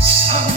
Oh.